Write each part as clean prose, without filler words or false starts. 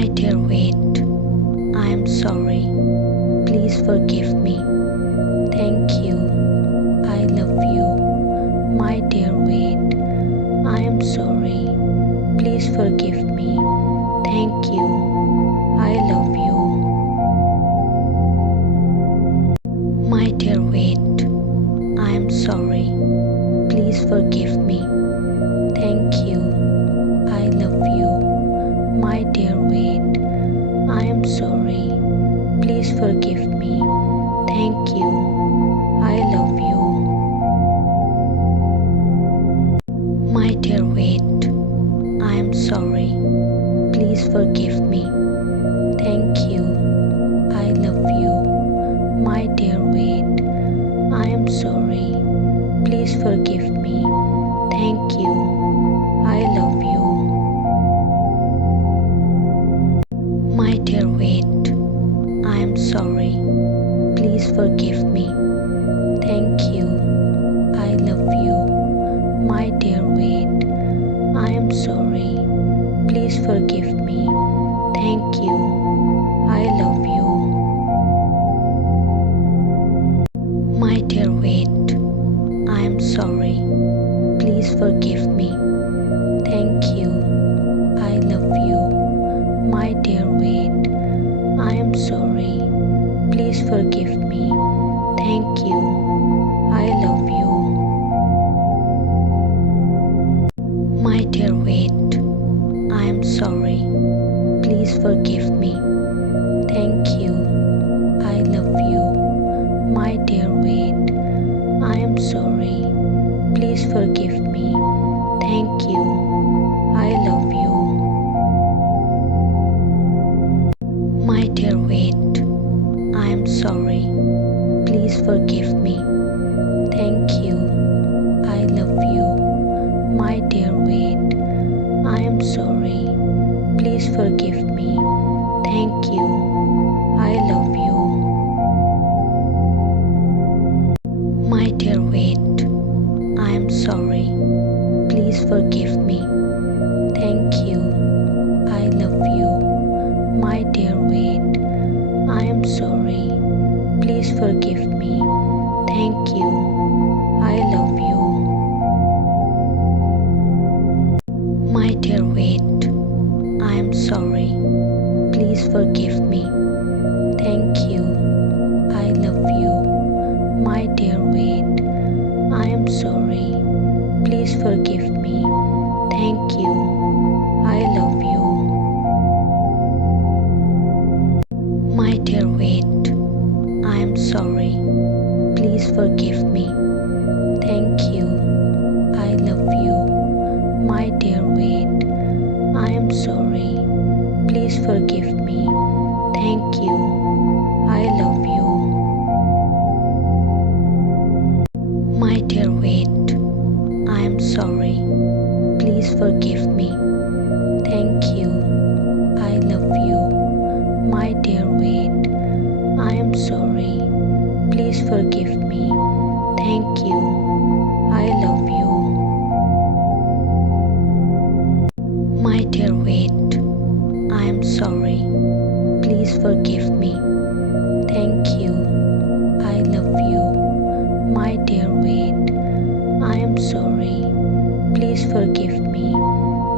My dear Wait, I am sorry. Please forgive me. Thank you. I love you. My dear Wait, I am sorry. Please forgive me. Thank you. I love you. My dear Wait, I am sorry. Please forgive me. Thank you. I love you. My dear Wait, I am sorry. Please forgive me. Thank you. I love you. My dear Wait, I am sorry. Please forgive me. Thank you. I love you. My dear Wait, I am sorry. Please forgive me. Thank you. I love you. My dear Wait, I am sorry. Please forgive me. Thank you. I love you. My dear Wait, I am sorry. Please forgive me. Thank you. I love you. My dear Wait, I am sorry. Please forgive me. Thank you. I love you. My dear Wait, I am sorry. Please forgive me. Thank you. I love you. My dear Wait, I am sorry. Please forgive me. Thank you. I love you. My dear Wait, I am sorry. Please forgive me. Thank you. I love you. My dear Wait, I am sorry. Please forgive me. Thank you. I love you. My dear Wait, I am sorry. Please forgive me. Thank you. I love you. My dear Wait, I am sorry. Please forgive me. Thank you. I love you. My dear Wait, I am sorry. Please forgive me. Thank you. I love you. My dear Wait, I am sorry. Please forgive me. Thank you. I love you. My dear Wait, I am sorry. Please forgive me. Thank you. I love you. My dear Wait, I am sorry. Please forgive me. Thank you. I love you. My dear Wait, I am sorry. Please forgive me. Thank you. I love you. My dear Wait, I am sorry. Please forgive me. Thank you. I love you. My dear Wait, I am sorry. Please forgive me. Thank you. I love you. My dear Wait, I am sorry. Please forgive me. Thank you. I love you. My dear Wait, I am sorry. Please forgive me.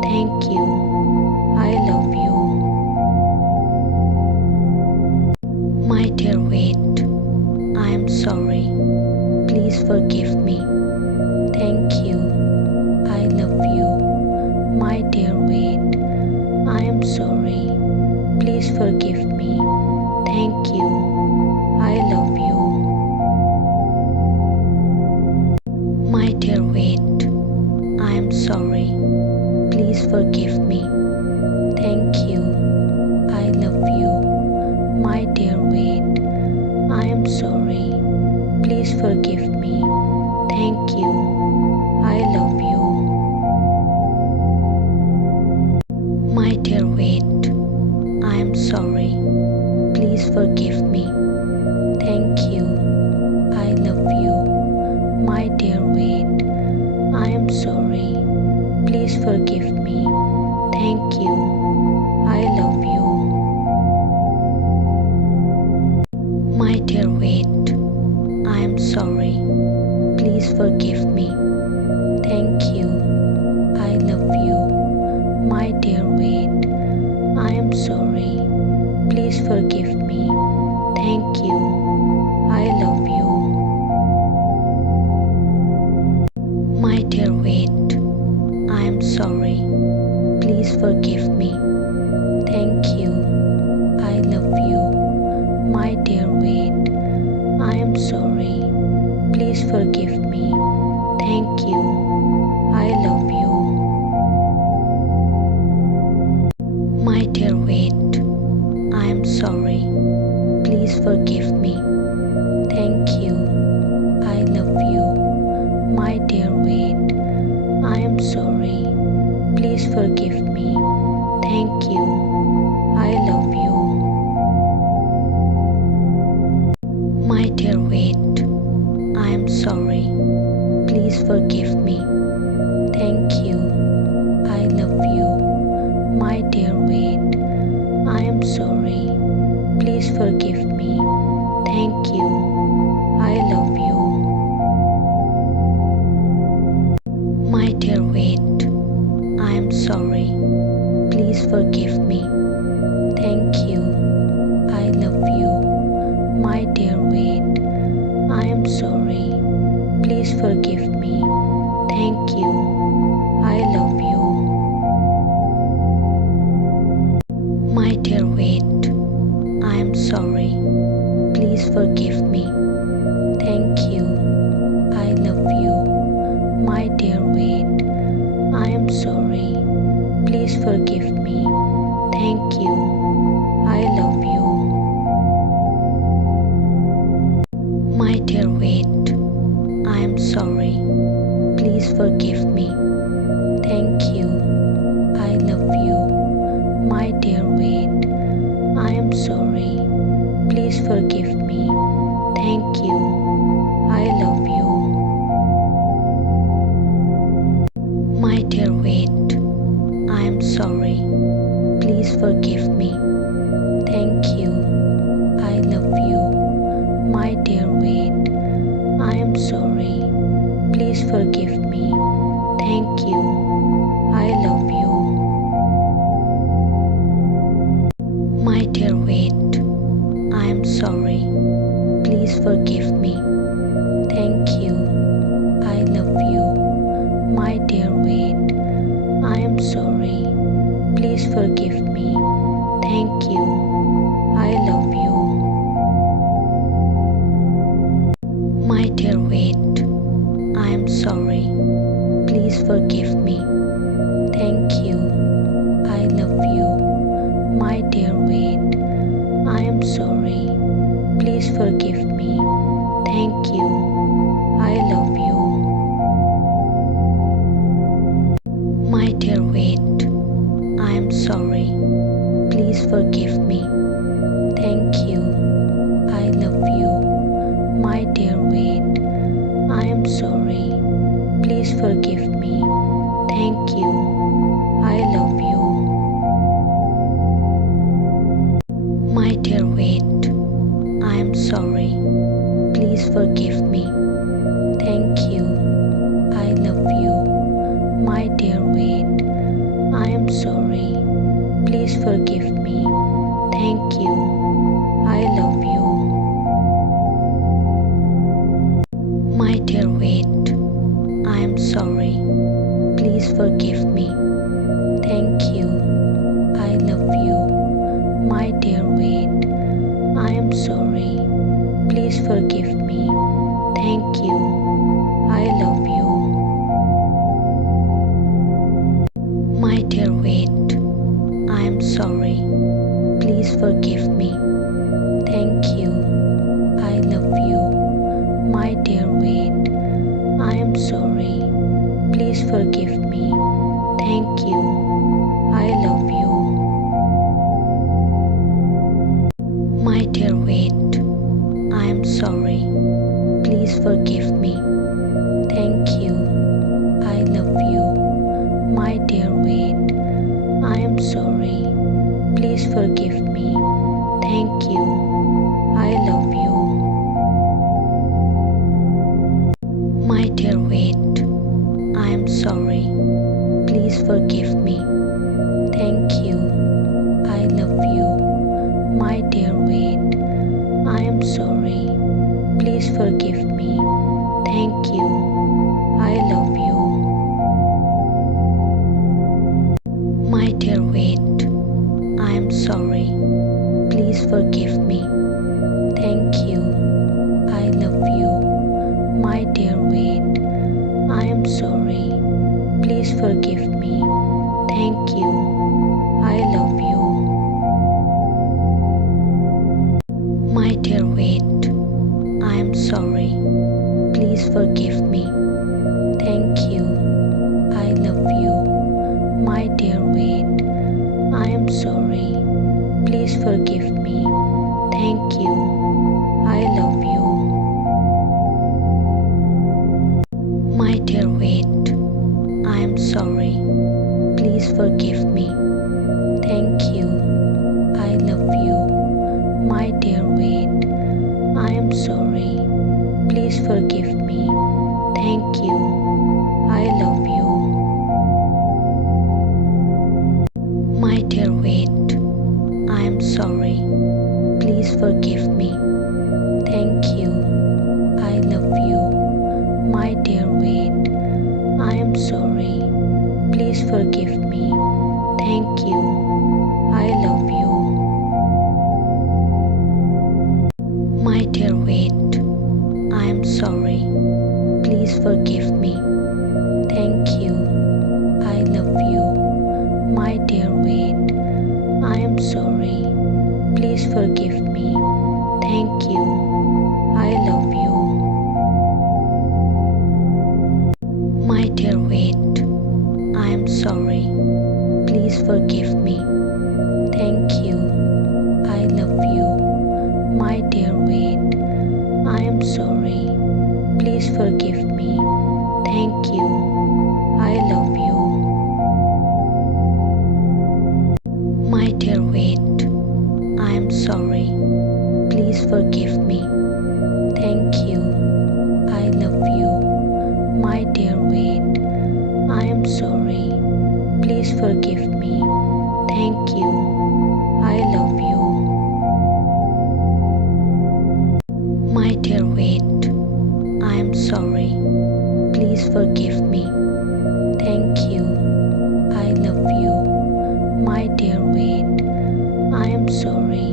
Thank you. I love you. My dear Wait, I am sorry. Please forgive me. Thank you. I love you. My dear Wait, I am sorry. Please forgive me. Thank you. I love you. My dear Wait, I am sorry. Please forgive me. Thank you. I love you. My dear Wait, I am sorry. Please forgive me. Thank you. I love you. My dear Wait, I am sorry. Please forgive me. Thank you. I love you. My dear Wait, I am sorry. Please forgive me. Thank you. I love you. dear weight, I am sorry. Please forgive me. Thank you. I love you. My dear weight, I am sorry. Please forgive me. Thank you. I love you. My dear weight, I am sorry. Please forgive me. Thank you. I love you. My dear weight, I am sorry. Please forgive me. Thank you. I love you. My dear weight, I am sorry. Please forgive me. Thank you. I love you. My dear weight, I am sorry. Please forgive me. Thank you. I love you. My dear weight, I am sorry. Please forgive me. Thank you. I love you. My dear weight, I am sorry. Please forgive me. Thank you. I love you. My dear weight, I am sorry. Please forgive me. Thank you. I love you. My dear weight, I am sorry. Please forgive me. Thank you. I love you. My dear weight, I am sorry. Please forgive me. Thank you. I love you. My dear weight, I am sorry. Please forgive me. Thank you. I love you. My dear weight, I am sorry. Please forgive me. Thank you. I love you. My dear weight, I am sorry. Please forgive me. Thank you. I love you. My dear weight, I am sorry. Please forgive me. Thank you. I love you. My dear weight, I am sorry. Please forgive me. Thank you. I love you. My dear weight, I am sorry. Please forgive me. Thank you. I love you. My dear weight, I am sorry. Please forgive me. Thank you. I love you. My dear weight, I am sorry. Please forgive me. Thank you. I love you. My dear weight, I am sorry. Please forgive me. Thank you. I love you. My dear weight, I am sorry. Please forgive me. Thank you. I love you. My dear weight, I am sorry. Please forgive me. Thank you. I love you. My dear weight, I am sorry. Please forgive me. Thank you. I love you. My dear weight, I am sorry. Please forgive me. Thank you. I love you. My dear weight, I am sorry. Please forgive me. Thank you. I love you. My dear weight, I am sorry. Please forgive me. Thank you. I love you. My dear weight, I am sorry. Please forgive me. Thank you. I love you. My dear weight, I am sorry. Please forgive me. Thank you. I love you. My dear weight, I am sorry. Please forgive me. Thank you. I love you. My dear weight, I am sorry. Please forgive me. Thank you. I love you. forgive me. Thank you. I love you. My dear wait, I am sorry. Please forgive me. Thank you. I love you. My dear wait, I am sorry. Please forgive me. Thank you. I love you. My dear wait, I am sorry. Please forgive me. Thank you. I love you. My dear wait, I am sorry. Please forgive me. Thank you. I love you. My dear wait, I am sorry. Please forgive me. Thank you. I love you. My dear wait, I am sorry. Please forgive me. Thank you. I love you. My dear wait, I am sorry. Please forgive me. Thank you. I love you. My dear wait, I am sorry. Please forgive me. Thank you. I love you. My dear wait, I am sorry. Please forgive me. Thank you. I love you. My dear wait, I am sorry. Please forgive me. Thank you. I love you. My dear wait, I am sorry. Please forgive me. Thank you. I love you. My dear wait, I am sorry.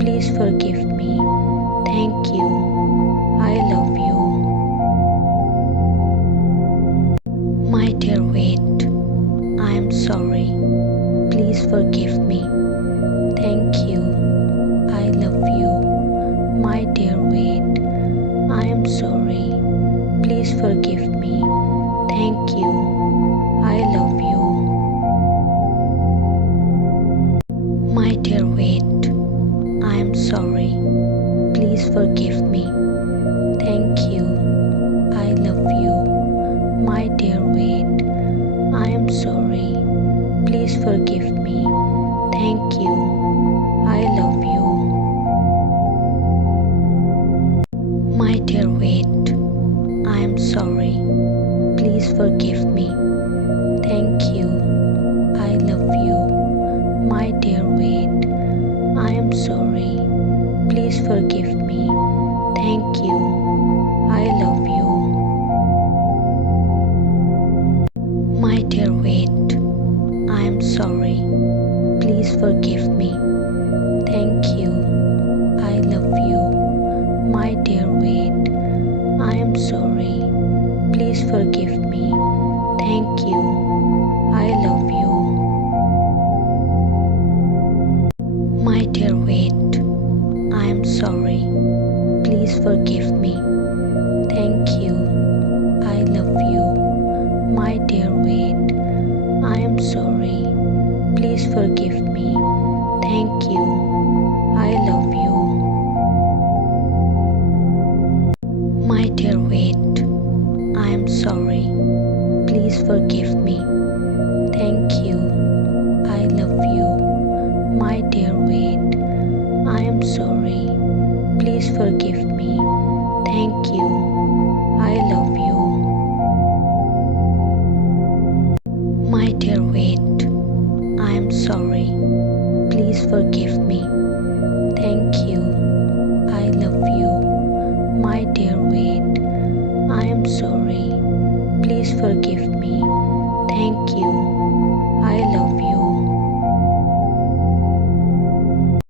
Please forgive me. Thank you. I love you. My dear wait, I am sorry. Please forgive me. Thank you. I love you. My dear wait, I am sorry. Please forgive me. Thank you. I love you. My dear wait, I am sorry. Please forgive me. Thank you. I love you. My dear wait, I am sorry. Please forgive me. Thank you. I love you. My dear wait, I am sorry. Please forgive me. Thank you. I love you. My dear wait, I am sorry. Please forgive me. Thank you. I love you. My dear wait, I am sorry. Please forgive me. Thank you. I love you. My dear wait, I am sorry. Please forgive me. Thank you. I love you. My dear wait, I am sorry. Please forgive me. Thank you. I love you. My dear wait, I am sorry. Please forgive me. Thank you. I love you. My dear wait, I am sorry. Please forgive me. Thank you. I love you. My dear wait, I am sorry. Please forgive me. Thank you. I love you. My dear wait, I am sorry. Please forgive me. Thank you. I love you. My dear wait, I am sorry. Please forgive me.